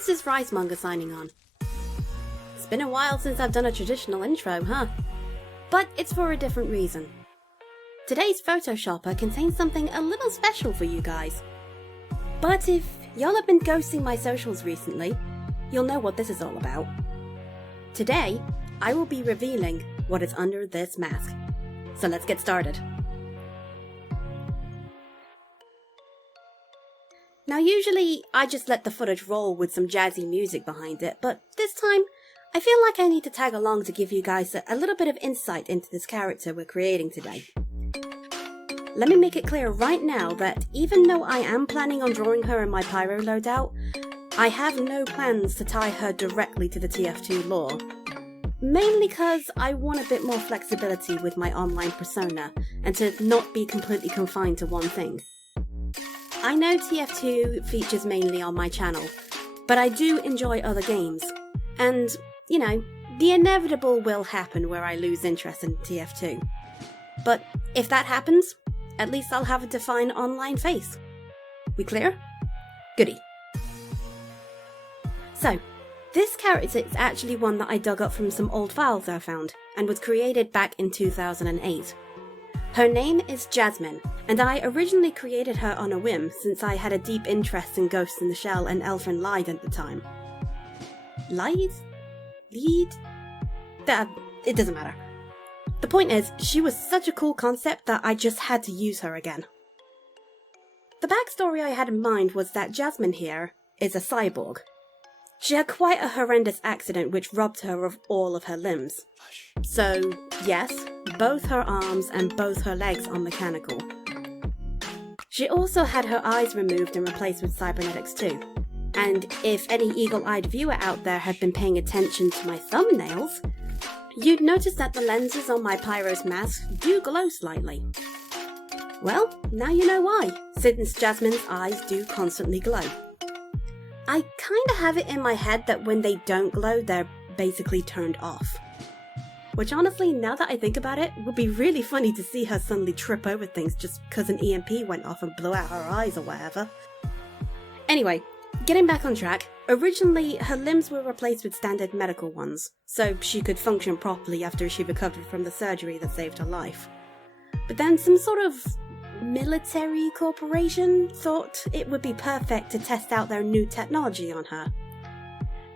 this is Ricemonger signing on. It's been a while since I've done a traditional intro, huh? But it's for a different reason. Today's Photoshopper contains something a little special for you guys. But if y'all have been ghosting my socials recently, you'll know what this is all about. Today, I will be revealing what is under this mask. So let's get started. Now usually, I just let the footage roll with some jazzy music behind it, but this time, I feel like I need to tag along to give you guys a little bit of insight into this character we're creating today. Let me make it clear right now that even though I am planning on drawing her in my Pyro loadout, I have no plans to tie her directly to the TF2 lore. Mainly because I want a bit more flexibility with my online persona, and to not be completely confined to one thing. I know TF2 features mainly on my channel, but I do enjoy other games, and, you know, the inevitable will happen where I lose interest in TF2. But if that happens, at least I'll have a defined online face. We clear? Goody. So, this character is actually one that I dug up from some old files I found, and was created back in 2008. Her name is Jasmine, and I originally created her on a whim since I had a deep interest in Ghost in the Shell and Elfin Lied at the time. Lied? Lead? It doesn't matter. The point is, she was such a cool concept that I just had to use her again. The backstory I had in mind was that Jasmine here is a cyborg. She had quite a horrendous accident which robbed her of all of her limbs. So, yes, both her arms and both her legs are mechanical. She also had her eyes removed and replaced with cybernetics too. And if any eagle-eyed viewer out there had been paying attention to my thumbnails, you'd notice that the lenses on my Pyro's mask do glow slightly. Well, now you know why, since Jasmine's eyes do constantly glow. I kinda have it in my head that when they don't glow, they're basically turned off. Which honestly, now that I think about it, would be really funny to see her suddenly trip over things just because an EMP went off and blew out her eyes or whatever. Anyway, getting back on track, originally her limbs were replaced with standard medical ones, so she could function properly after she recovered from the surgery that saved her life. But then some sort of military corporation thought it would be perfect to test out their new technology on her.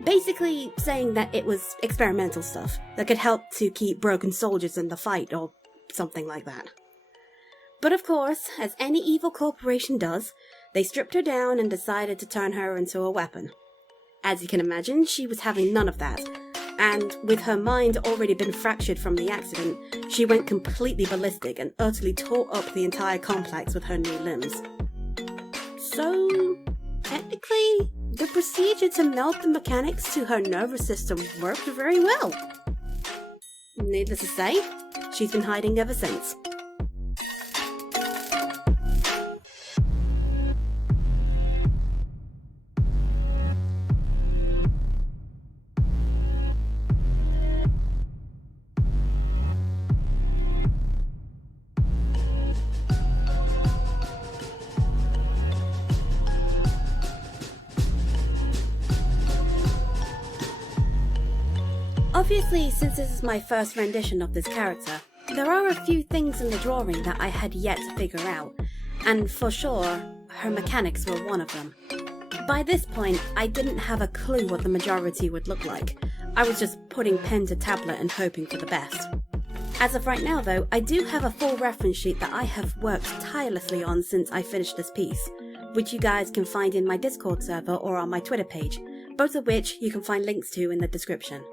Basically saying that it was experimental stuff that could help to keep broken soldiers in the fight or something like that. But of course, as any evil corporation does, they stripped her down and decided to turn her into a weapon. As you can imagine, she was having none of that, and with her mind already been fractured from the accident, she went completely ballistic and utterly tore up the entire complex with her new limbs. So, technically, the procedure to melt the mechanics to her nervous system worked very well. Needless to say, she's been hiding ever since. Obviously, since this is my first rendition of this character, there are a few things in the drawing that I had yet to figure out, and for sure, her mechanics were one of them. By this point, I didn't have a clue what the majority would look like. I was just putting pen to tablet and hoping for the best. As of right now though, I do have a full reference sheet that I have worked tirelessly on since I finished this piece, which you guys can find in my Discord server or on my Twitter page, both of which you can find links to in the description.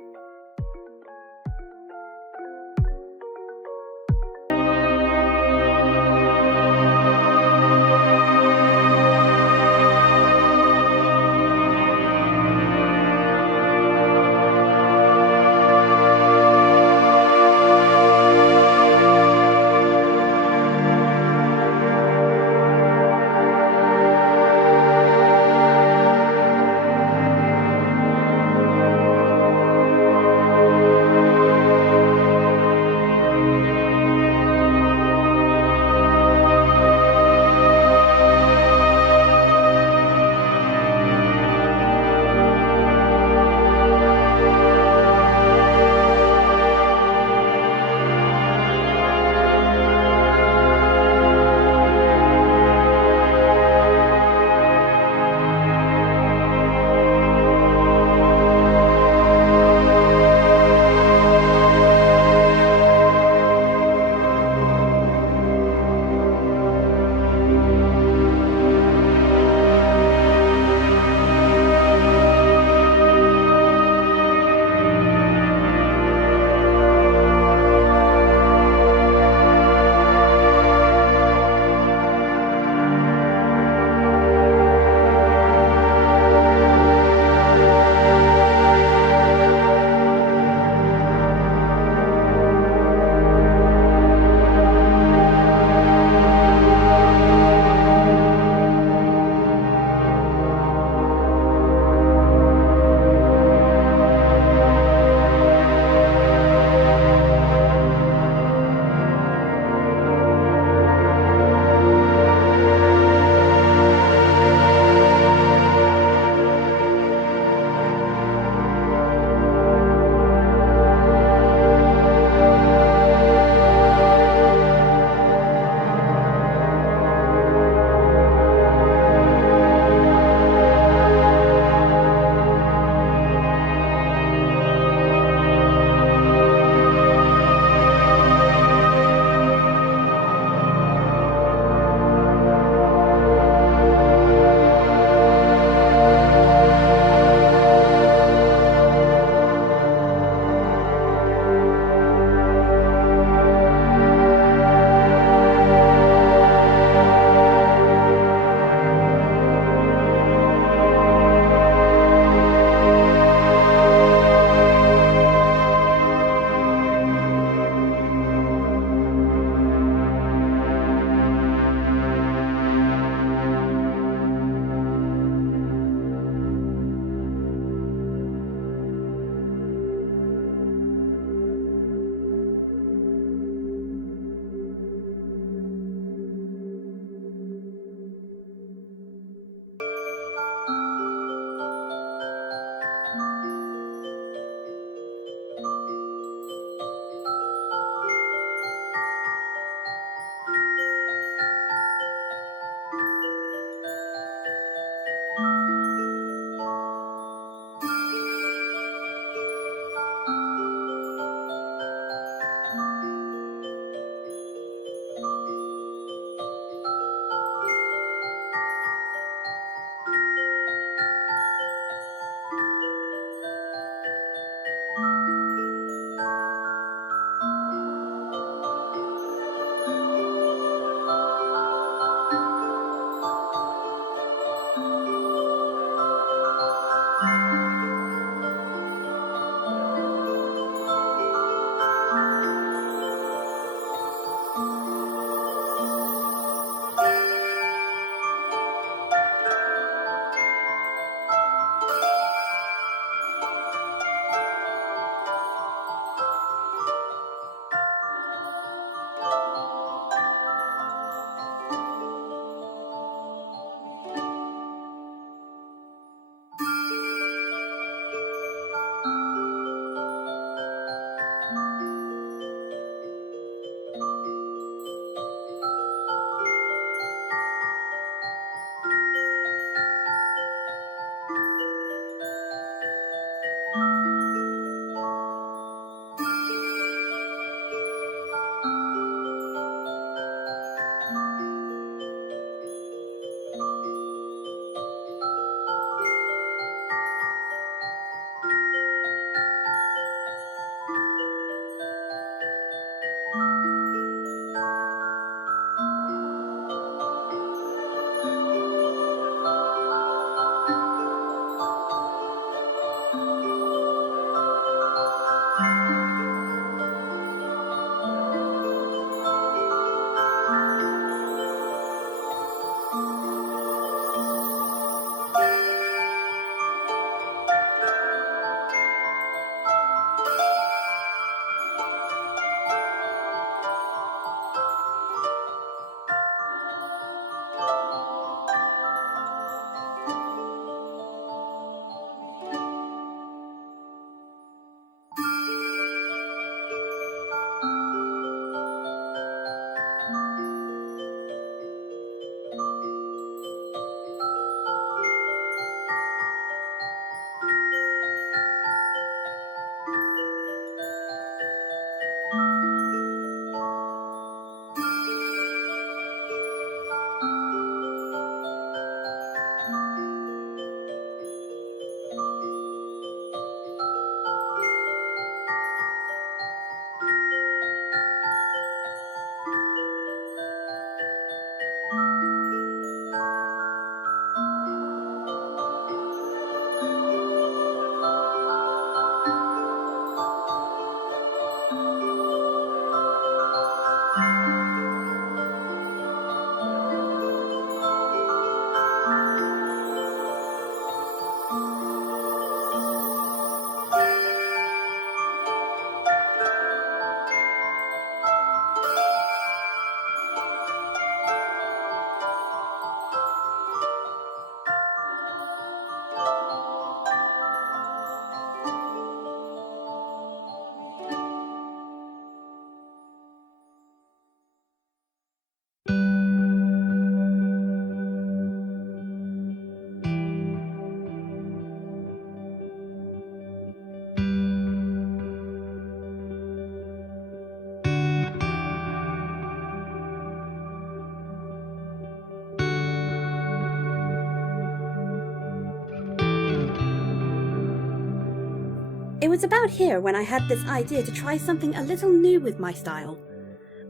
was about here when I had this idea to try something a little new with my style.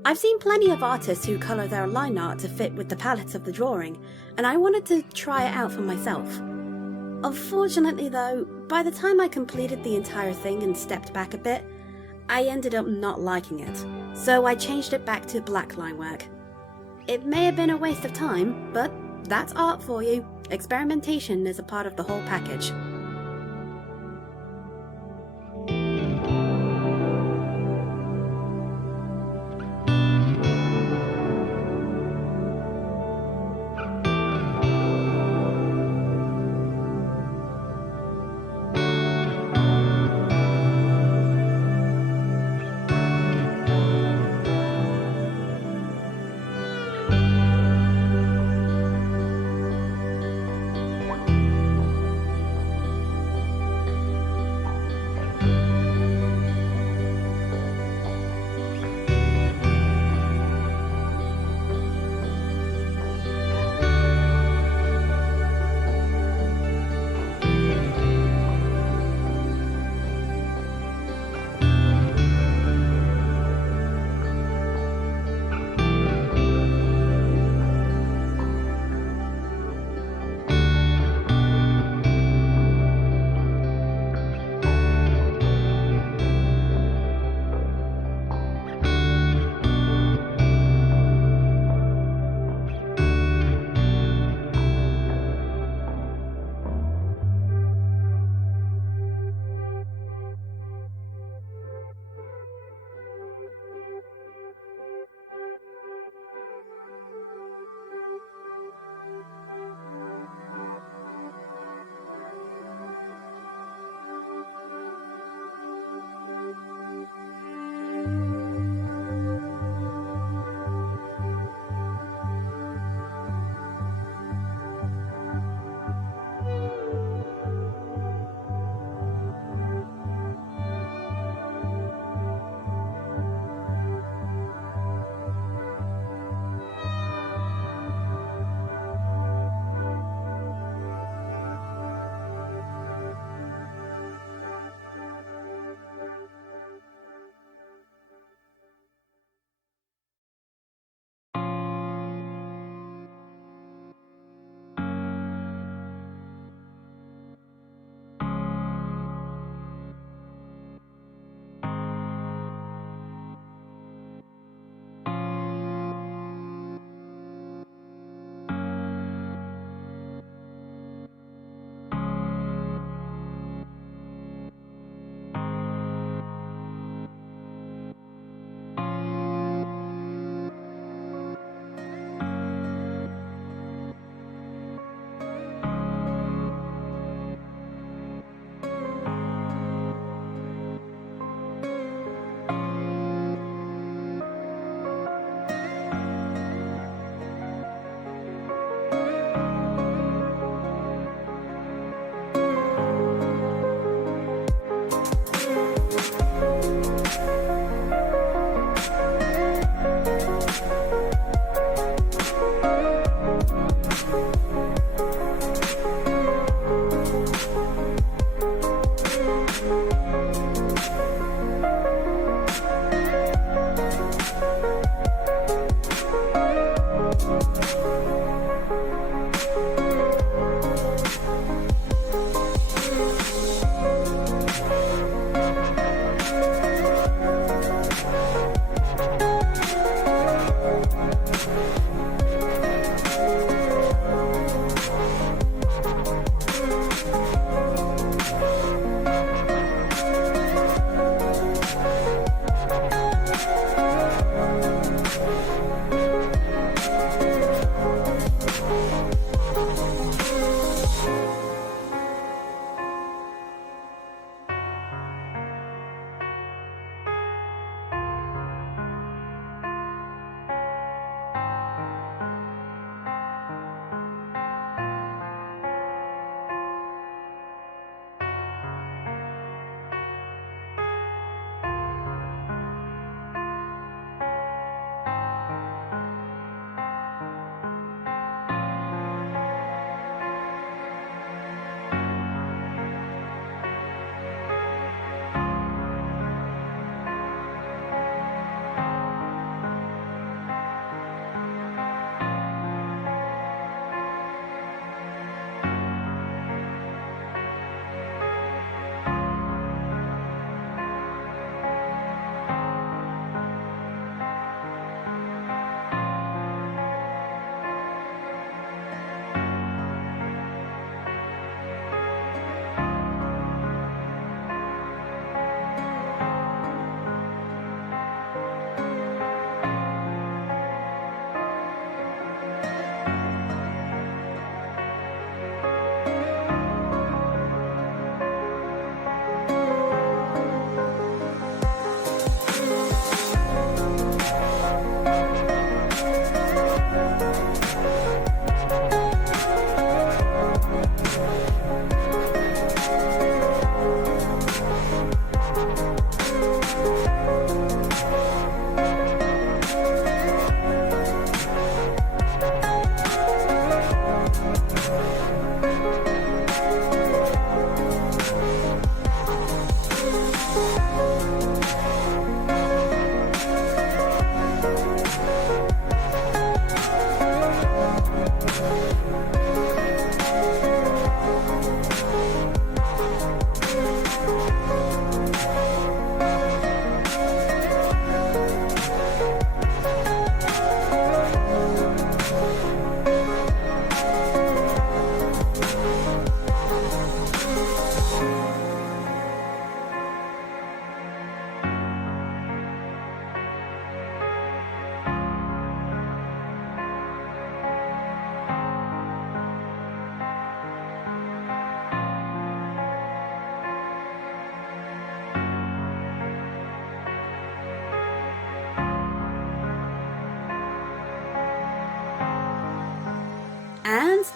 I've seen plenty of artists who colour their line art to fit with the palettes of the drawing, and I wanted to try it out for myself. Unfortunately though, by the time I completed the entire thing and stepped back a bit, I ended up not liking it, so I changed it back to black line work. It may have been a waste of time, but that's art for you. Experimentation is a part of the whole package.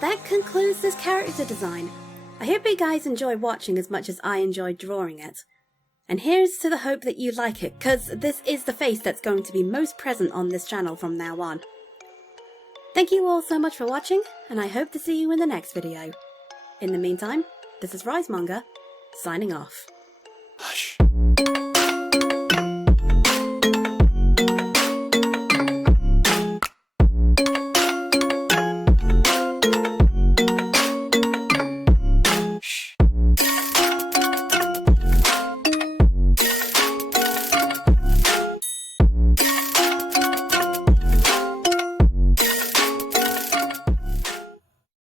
that concludes this character design. I hope you guys enjoy watching as much as I enjoyed drawing it. And here's to the hope that you like it, cause this is the face that's going to be most present on this channel from now on. Thank you all so much for watching, and I hope to see you in the next video. In the meantime, this is Rise Manga, signing off. Hush.